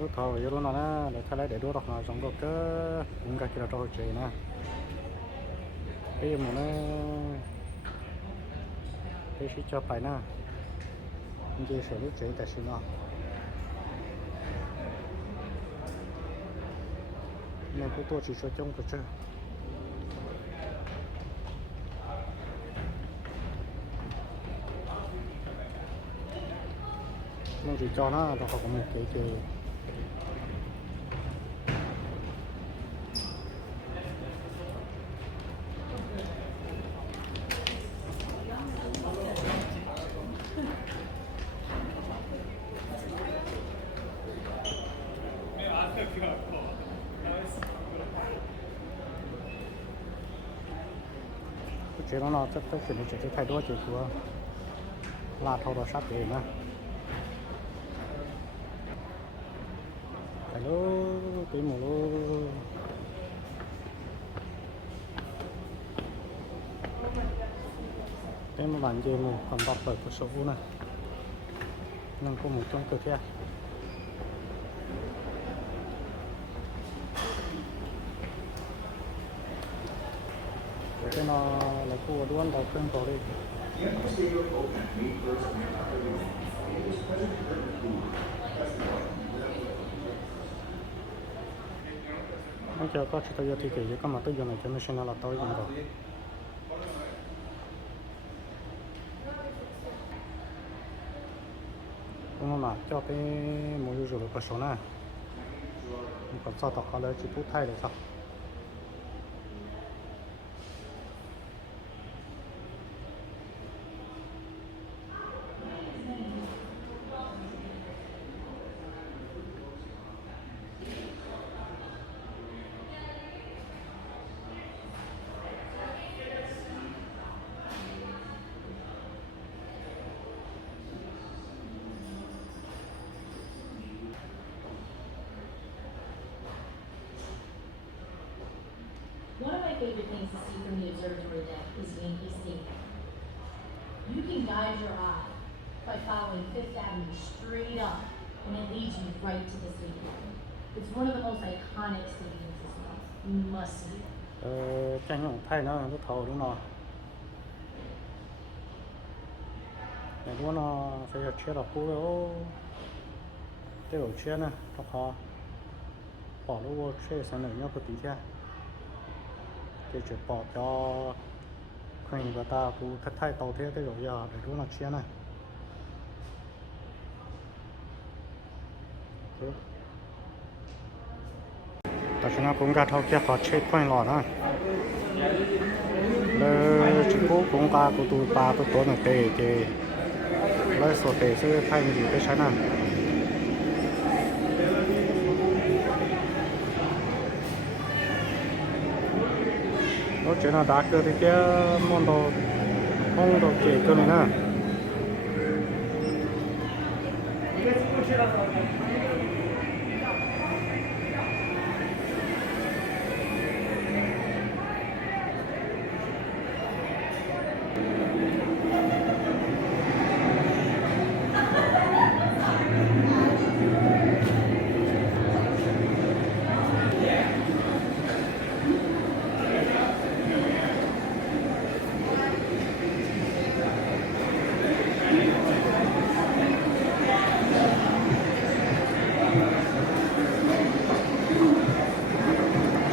lúc thọ vậy lúc nào nó để thay lại để đua đọc nó giống cái cũng cái kia là trâu chế nè bây giờ mà nó bây giờ cho phải nè bây giờ lúc chế tại sao nó nên cái tôi chỉ cho trong cái chơi nên chỉ cho nó học của mình cái chế nó chắc tất cả những cái thay đổi chỉ của là thâu đồ sắt để nè hello tí mù luôn cái mà bạn chơi mù còn bọc bởi cửa sổ này nâng có một trong cửa kia cái nó là khu đuôn đầu cơn cầu đi bây giờ có chỉ tôi thì kể có mà tôi dùng này cho nó xem là tôi dùng rồi nhưng mà cho cái mùi rượu có số này còn sao tao khó lấy chỉ phút thay được sao One of my favorite things to see from the observatory deck is Yankee Stadium. You can guide your eye by following Fifth Avenue straight up, and it leads you right to the stadium. It's one of the most iconic stadiums as well. You must see it. Tranh nhận thay nó thầu đúng rồi để đúng nó phải học chia đọc cũ rồi cái đầu chia này đọc họ bỏ nó vô chia sang nữa nhau có tí kia cái chuyện bỏ cho khuyên người ta cũng thất thay tàu thế cái rồi giờ để đúng là chia này tại sao nó cũng cả thâu kia họ chết quanh lọ đóเลยchỉ cố cũng cả của tụi ba tụi tôi này tệ lấy số tệ sẽ thay gì cái trái này nó chuyện là đã cơ thì cái món đồ không đồ kể cơ này nè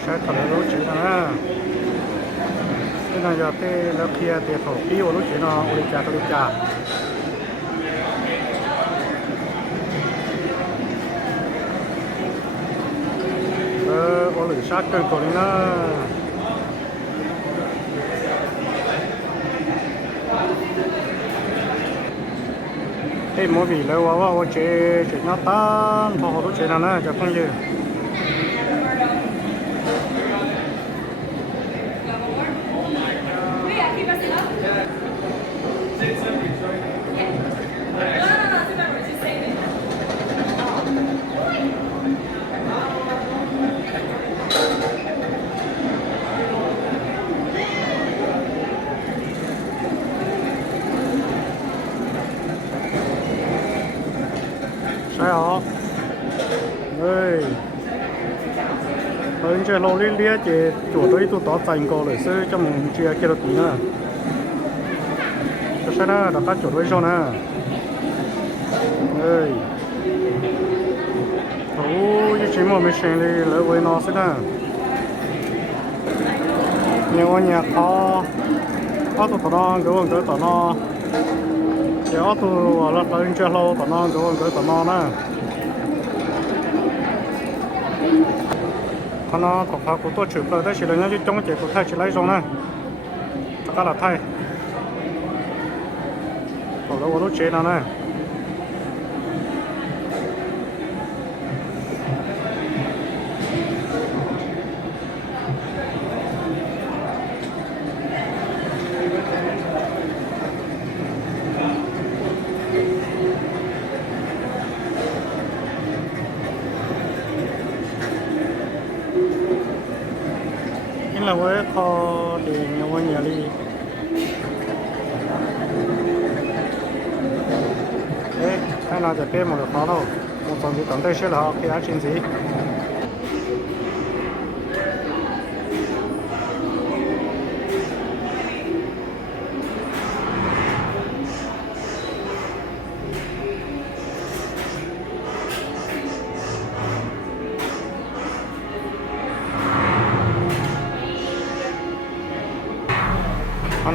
sẽ thật là lối chuyện nè cái này giờ cái lớp kia thì thổ ký vào lối chuyện nó ôi cha ôi lửa sát cơn cổ đi nó cái mỗi vị lâu quá chế nó tan thọ lối chuyện nào nè cho không gì sao ơi hơn chơi lâu liên lia chỉ chủ tới tụi đó dành cô lạiซื้อ cho mình chia kia được tí nữa cho sao đó đã cắt chủ tới cho nè ơi ôi chỉ một mình xem đi lỡ với nó sẽ nè nhiều anh nhà khó có tụi nó cái tụi nó chỉ có tụi là tới chơi lâu tụi nó cái tụi nó nè con nó có phá của tôi chịu rồi đấy chỉ là những cái trong cái của thay chỉ lấy rồi nè tất là thay còn đâu có lúc chế nào nè là với kho thì nhiều hơn nhà đi đấy cái nàoจะเป็นหมดเลยkhó đâu một tuần thì tổng đây sẽ là cái áo chiến sĩ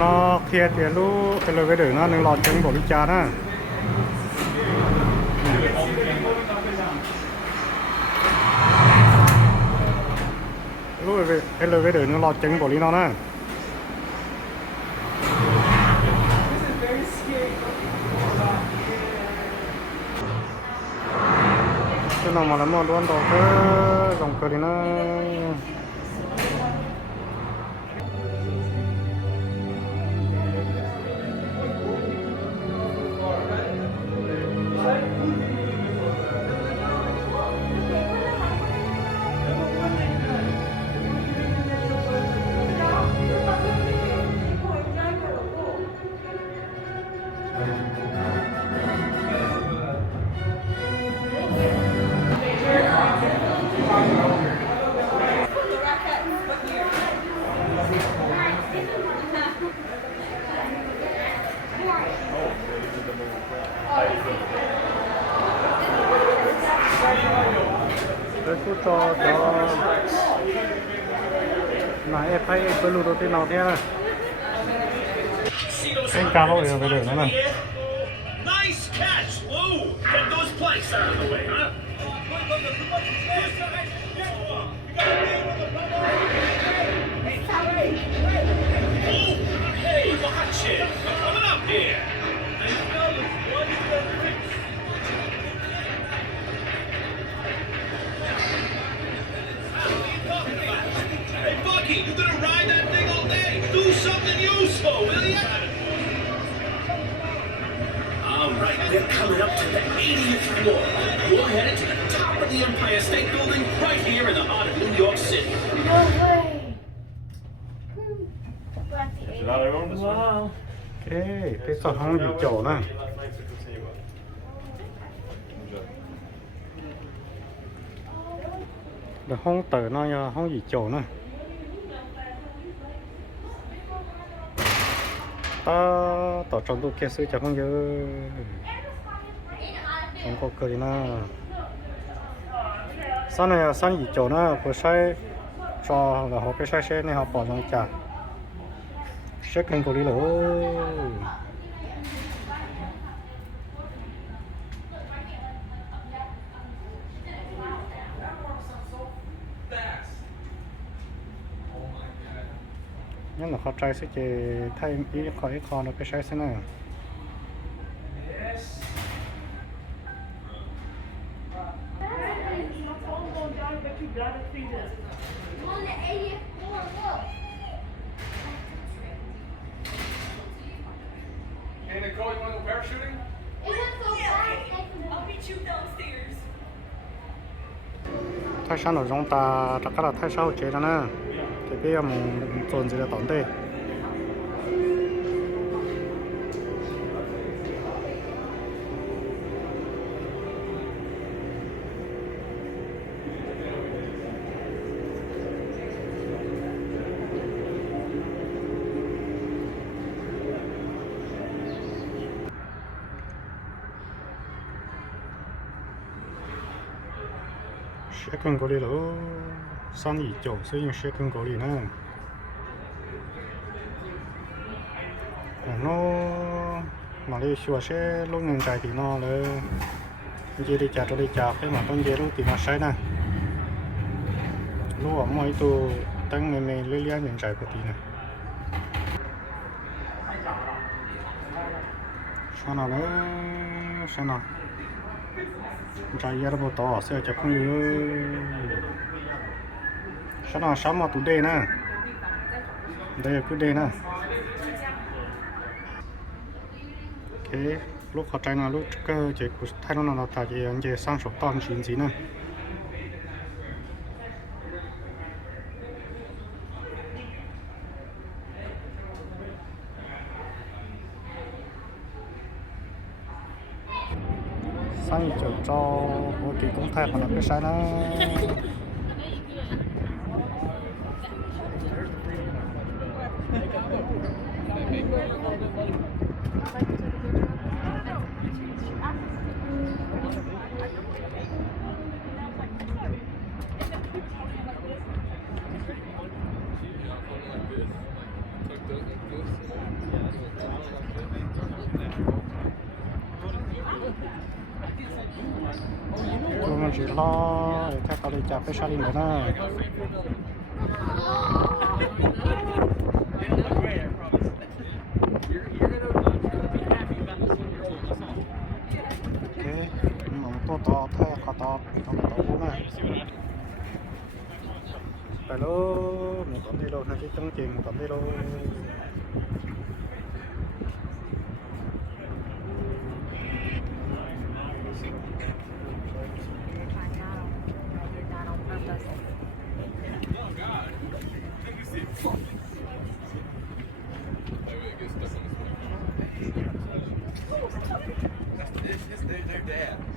nó kia thì lúc cái lời cái đường nó nên lọt chân bộ đi cha đó lúc cái lời cái đường nó lọt chân bộ đi nó nè cái nào mà nó mua luôn đồ cái dòng cơ đi nó để cứ cho này em thấy cái lúa đầu tiên nào thế này anh cao rồi về đường nó này Nice catch, Lou! Get those planks out of the way, huh? Oh, hey, watch it! I'm coming up here! Hey, Bucky, you gonna ride that thing all day? Do something useful, will ya? All right, we're coming up to the 80th floor. We're headed to the top of the Empire State Building right here in the heart of New York City. No way. Wow. ok cái sọt không bị chỗ nè được không tờ nó không bị chỗ nè ta tỏ trong tôi kia sư chẳng không nhớ không có cười nè sau này sang bị chỗ nè vừa sai cho là họ cái sai xe này họ bỏ trong chả sẽ cần cô đi lỗ nhưng mà họ trai sẽ chỉ thay ý khỏi nó cái sai thế này Hey, Nicole, you want to go parachuting? I'll meet you downstairs. thay sao nó giống ta chắc là thay sao chế đó nè thì bây giờ mình tồn gì là tổn tê sẽ cần có đi lỗ sang ý chỗ sử dụng sẽ cần có đi nữa nó mà đi xua sẽ lúc nhận chạy thì nó là dễ đi chặt cho đi chặt cái mà con dễ lúc thì nó sai nè lúc ở mỗi tụ tăng mình lấy lấy nhận chạy của tí này sao nào chạy ra bộ tỏ sẽ chặt không như sao nào sao mà tụ đây nè đây cứ đây nè thế lúc họ chạy nào lúc cơ chỉ của thay nó là tại vì anh chỉ sang số toàn chín gì nè sang chỗ cho bộ kỳ công thay còn là cái sai nó chúng chỉ lo để các tao đi chặt cái sai nữa nè thế mà to thay cả to bố này phải luôn một tấm đi đâu hay cái chương trình một tấm đi đâu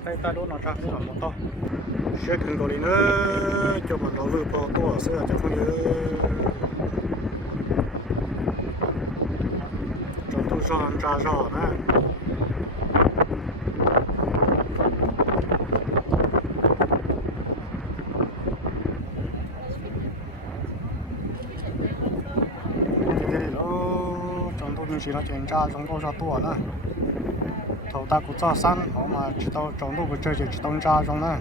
tay ta đốt nó ra thế là một to sẽ cần có đi nữa cho mà nó vừa bỏ to sẽ cho không nhớ cho tôi ra nè chỉ là kiểm tra chúng tôi ra tua nữa thầu ta cũng cho sẵn họ mà chỉ tao chúng tôi vừa chơi chỉ tao ra trong nữa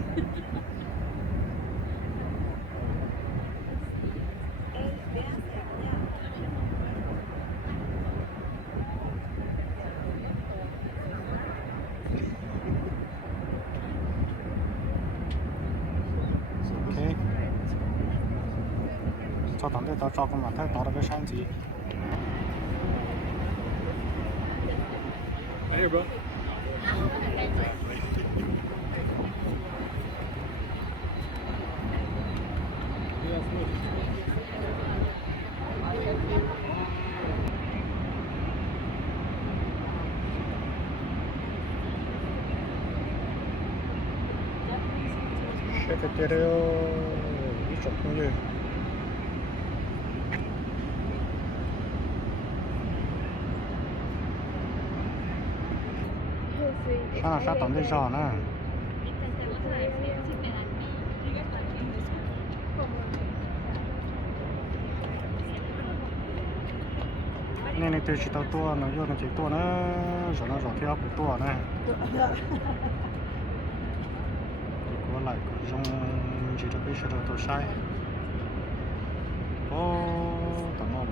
ok cho tao đây tao cho con mà thấy tao là cái sáng gì Hey, bro. Secretario đi chụp không như sao tổng đi giò nè nên từ chỉ tao tua nó vô nó chỉ tua nó rồi nó theo của tua nè có lại có trong chỉ được biết sự tôi sai có tao mong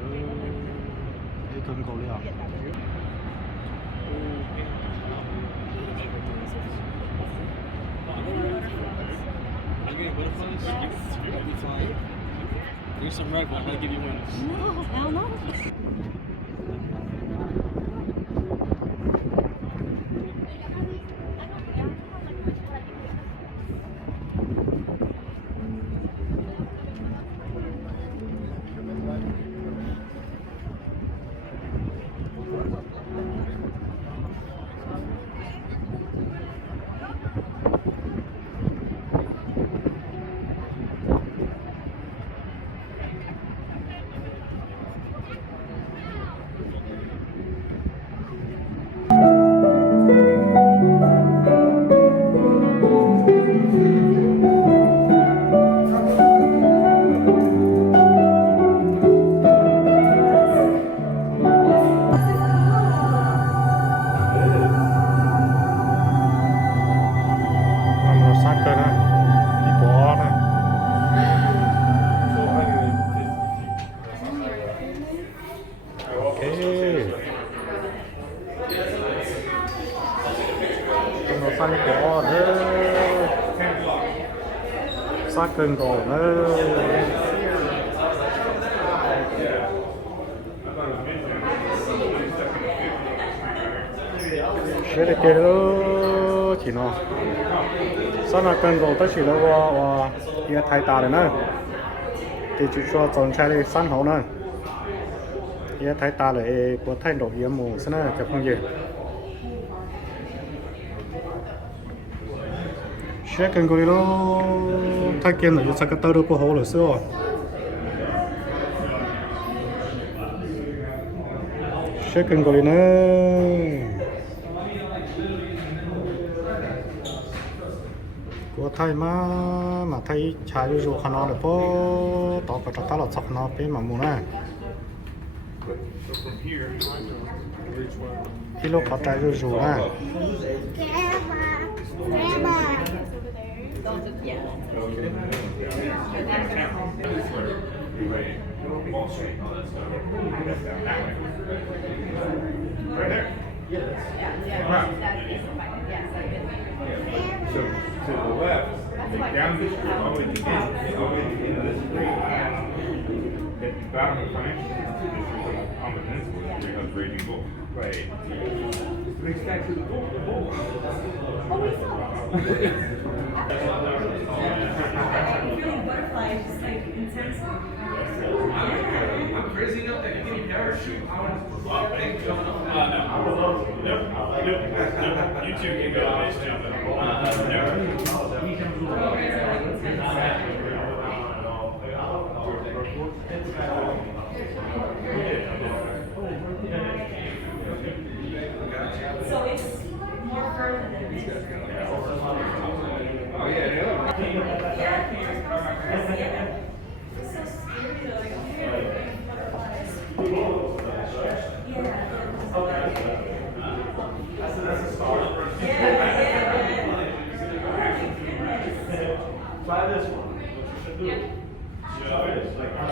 đi cân cầu liền Here's some red one. I'll give you one. No, hell no. sát cơn cổ nữa sẽ được kia đó chỉ nó sát là cơn cổ tới chỉ là và kia thay ta rồi nữa thì chỉ cho trồng trái đi săn hậu nữa kia thay ta lại của thay đổi yếm mù sẽ là cái không gì sẽ cần cái đó thay kiến là sẽ cái tơ được của hậu rồi xưa sẽ cần cái nữa của thay mà thay trái rồi khăn nó được po tao có chắc là chắc nó bên mà mua này khi lúc có trái rồi này So to the left, down the street, all the way to the end, all the way to the end of the street. At the bottom of the financial institution, on the peninsula, there goes Raging Bull. Right. Next back to the bull. Feeling butterflies, just like intense. I'm crazy enough that you can parachute. You two can go base jumping. So it's more further than this. Oh, yeah, Yeah. It's so scary though. Like, okay, butterflies.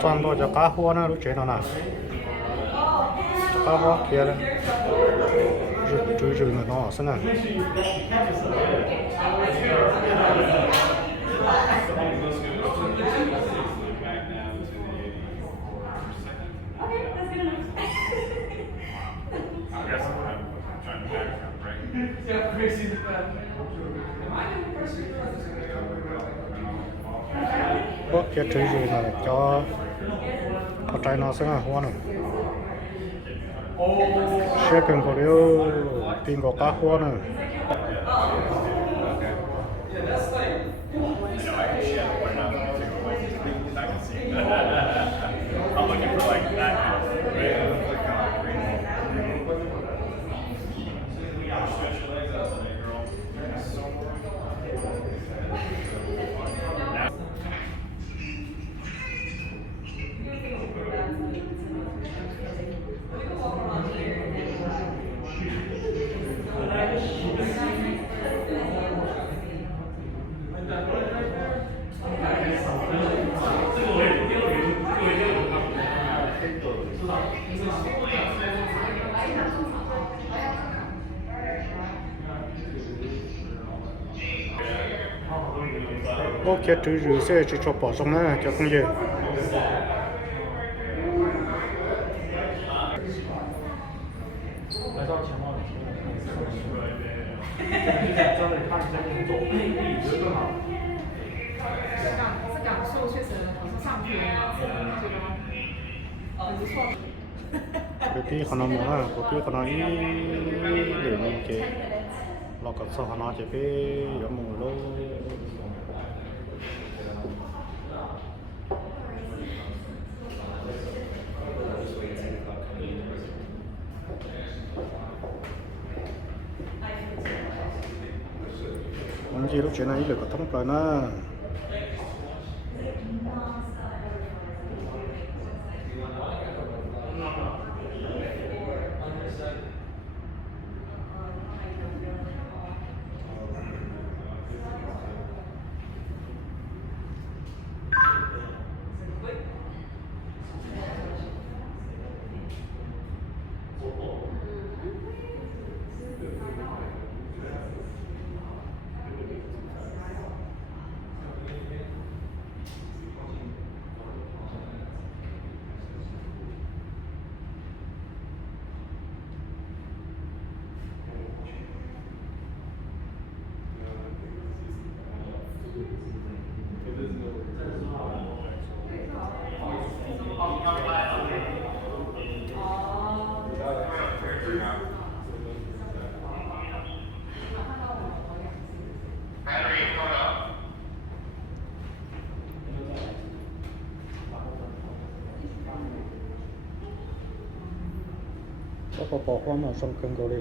toàn bộ cho cá hoa nó lúc chế nó nè cá hoa kia đấy rừng nó xin nè có kia chơi rừng là cho có trái nó xin nè hoa nè sẽ cần có điều tìm có cá hoa nè I'm looking for like that kind of có kia chơi rừng sẽ chỉ cho bỏ xong nè cho không gì cái tí họ nói mà cái tí họ nói để mình chế lo cả sao họ nói chế bé giống mù lô anh chị lúc chuyện này được có thông rồi nè 这个保护嘛上更高的。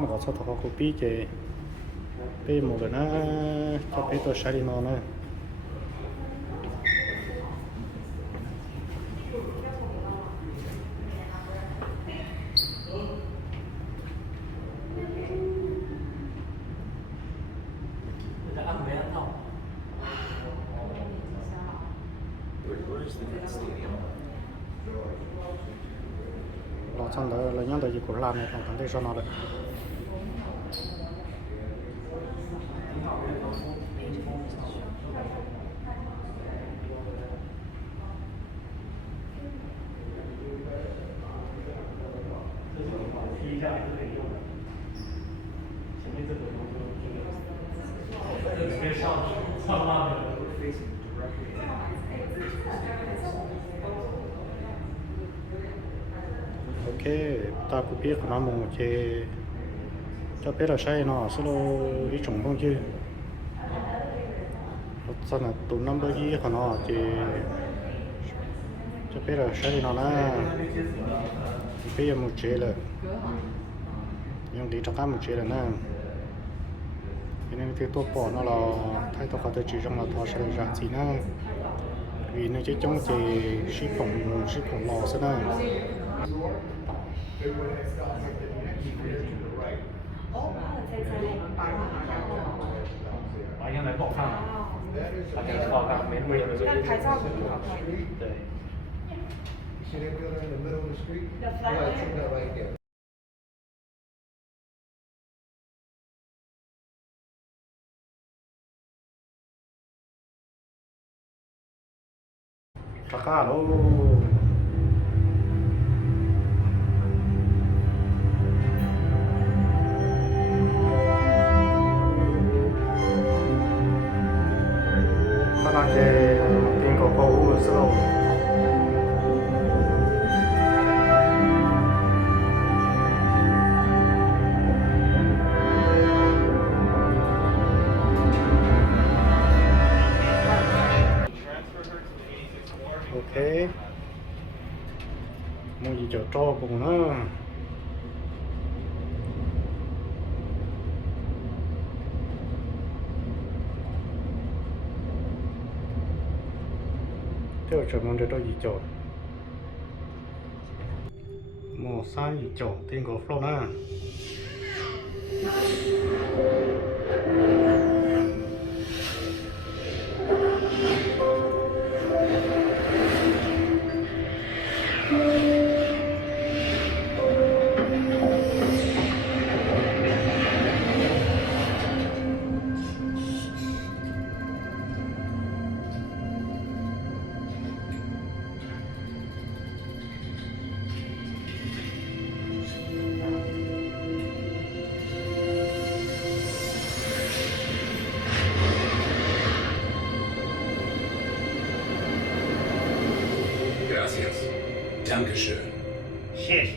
mà có sao thọ của pi chế pi một cái nó cho pi tôi sai đi nó nữa lo xong đó là những cái gì của làm này còn cần để cho nó được ok ta cũng biết nó một chế cho biết là sai nó sẽ lo đi trồng không chứ sau này tụi năm bữa gì họ nó chế cho biết là sai nó là bây giờ một chế là nhưng đi trong cái một chế là nè nên thì tôi bỏ nó là thay tôi có thể chỉ trong là thọ sẽ là dạng gì nè vì nó chỉ trong chế ship phòng lò sẽ nè应该不好看了，它这个不好看，没那么有。但拍照很不好看。对。 See that building in the middle of the street? The Yeah, flat it's in that right there. Saka lo các bạn chơi tiền cổ phố ở sâu ok mua gì cho cùng nó theo chuẩn mong cho gì cho mua sai gì cho tiền của flow nè Gracias. Dankeschön. 谢谢。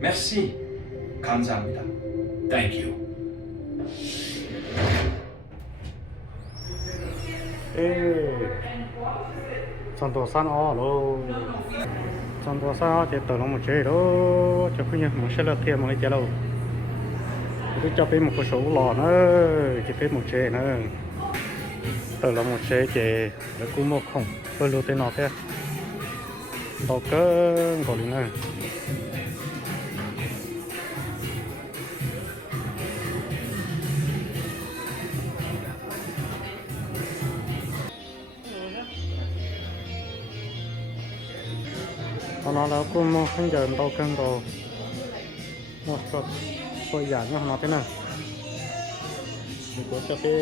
Merci. 감사합니다. Thank you. ê xong tổ san o lô xong tổ san thì tờ nó một chế đó cho cứ như một xe lợt thêm một cái chế đâu cứ cho bên một cái số lò nữa chỉ bên một chế nữa tờ là một chế chế để cũng một không tôi lưu tên nó thế tàu cơ có lý này nó là cũng một phần giờ tàu cân đồ một số dạng nó thế này có cho cái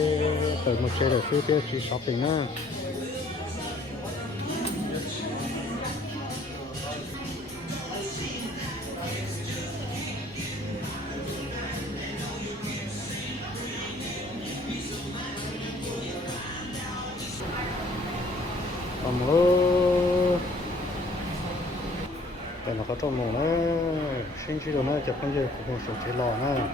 tới một chế đểซื้อเพื่อชีช้อปปิ้งนะทำเลย nó có trong nó sinh chi rồi nó chụp con dây của con số chế lò nữa